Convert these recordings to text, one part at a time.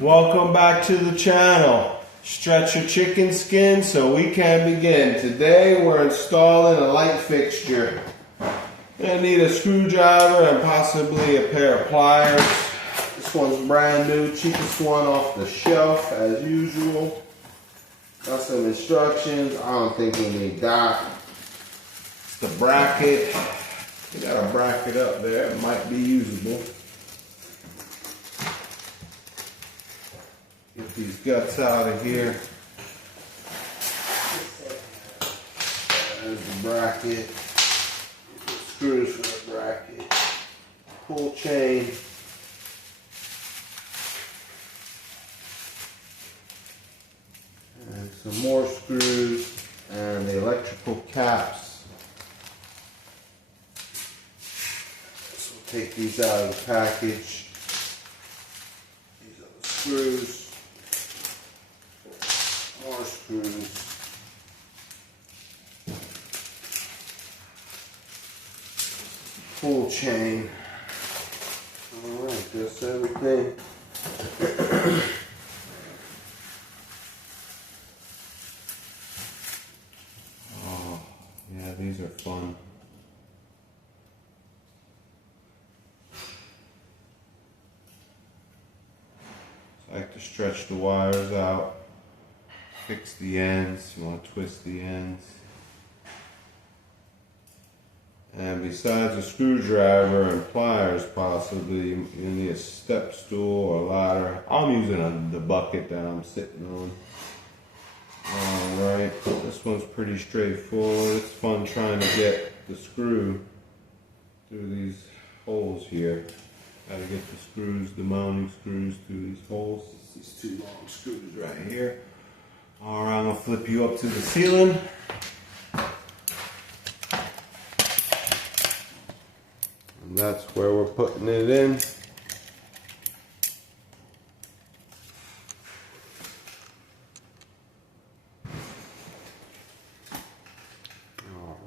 Welcome back to the channel. Stretch your chicken skin so we can begin. Today we're installing a light fixture. You're gonna need a screwdriver and possibly a pair of pliers. This one's brand new, cheapest one off the shelf as usual. Got some instructions. I don't think we need that. It's the bracket. We got a bracket up there. It might be usable. Get these guts out of here. There's the bracket. The screws for the bracket. Pull chain. And some more screws and the electrical caps. So we'll take these out of the package. These are the screws. More screws. Pull chain. Alright, that's everything. Oh, yeah, these are fun. So I like to stretch the wires out. Fix the ends, you want to twist the ends. And besides a screwdriver and pliers possibly, you need a step stool or ladder. I'm using the bucket that I'm sitting on. Alright, this one's pretty straightforward. It's fun trying to get the screw through these holes here. Gotta get the screws, the mounting screws through these holes. It's these two long screws right here. Alright, I'm going to flip you up to the ceiling. And that's where we're putting it in.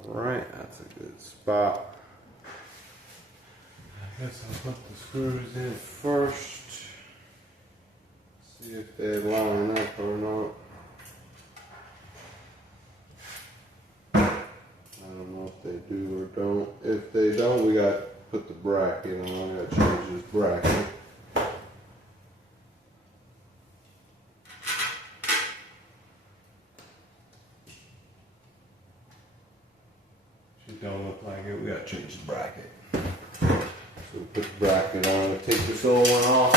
Alright, that's a good spot. I guess I'll put the screws in first. See if they line up or not. If they do or don't. If they don't, we got to put the bracket on. I got to change this bracket. If it don't look like it, we got to change the bracket. So we put the bracket on. We'll take this old one off.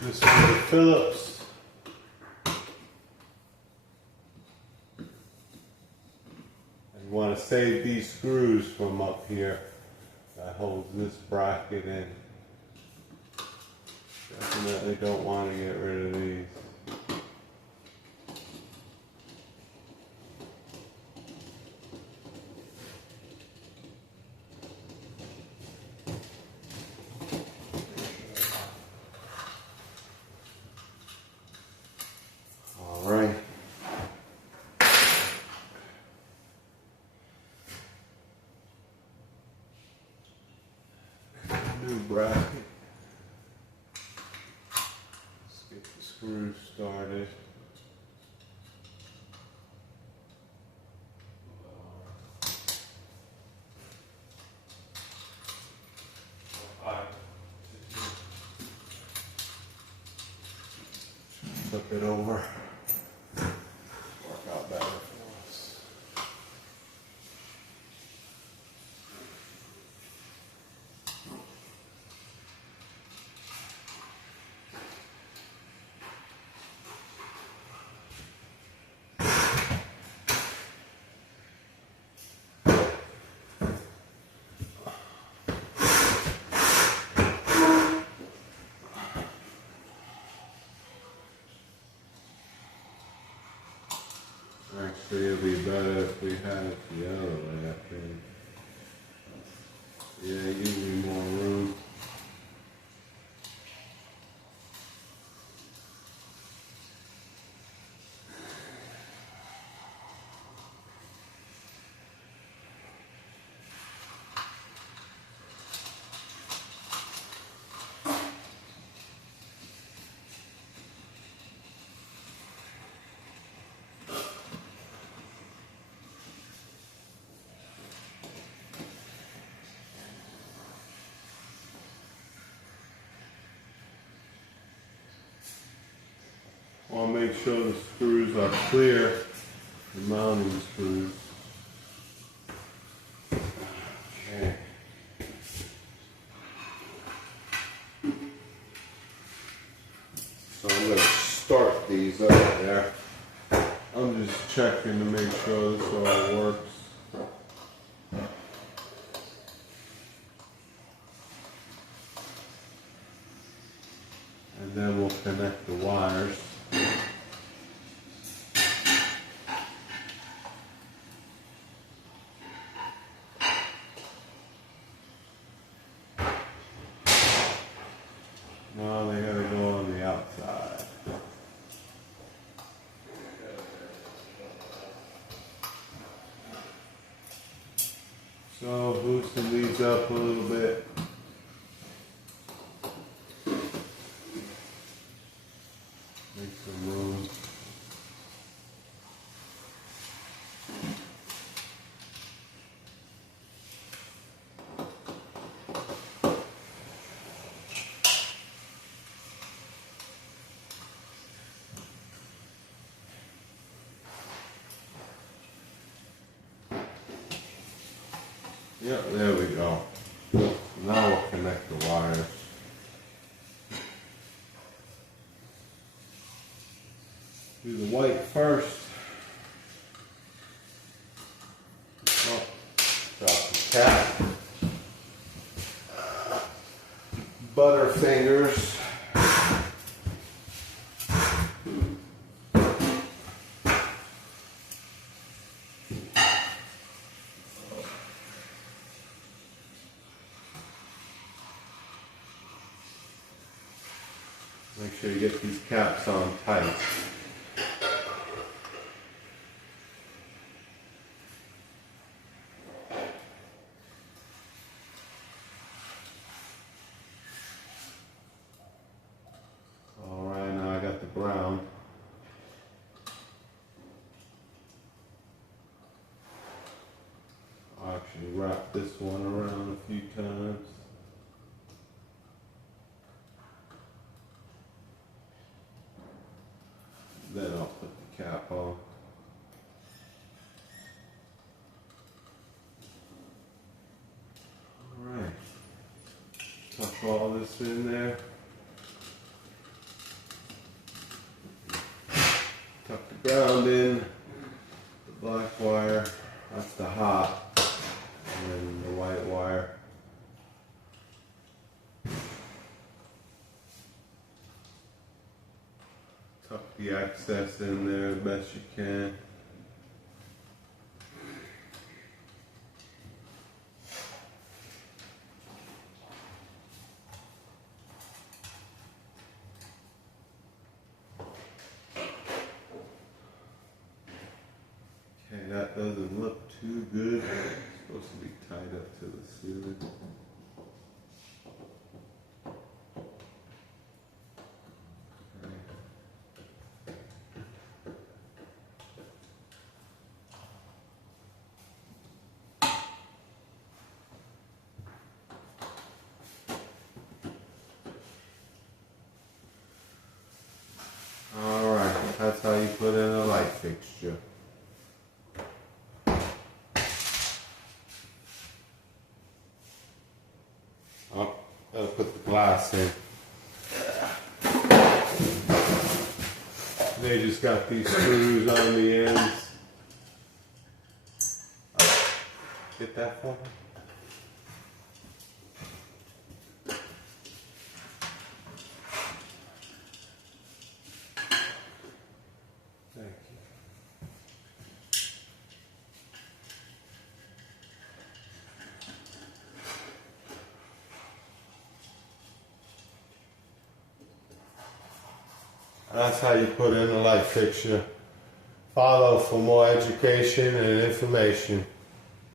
This is the Phillips. You want to save these screws from up here that holds this bracket in. Definitely don't want to get rid of these. All right. New bracket. Let's get the screws started. Flip it over. Work out better for us. Actually, it'd be better if we had it the other way, I think. Yeah, give me more room. Want to make sure the screws are clear, the mounting screws. Okay. So I'm going to start these up there. I'm just checking to make sure this all works. And then we'll connect the wires. Now they gotta go on the outside. So loosen these up a little bit. Make some room. Yeah, there we go. Now we'll connect the wires. Do the white first. Oh, drop the cap. Butterfingers. Make sure you get these caps on tight. Alright, now I got the brown. I'll actually wrap this one around a few times. Then I'll put the cap on. Alright. Tuck all this in there. Tuck the ground in. The black wire, that's the hot. And then the white wire. Tuck the excess in there as best you can. Okay, that doesn't look too good. It's supposed to be tied up to the ceiling. Alright, that's how you put in a light fixture. Oh, gotta put the glass in. They just got these screws on the ends. Oh, get that for me? Thank you. That's how you put in a light fixture. Follow for more education and information.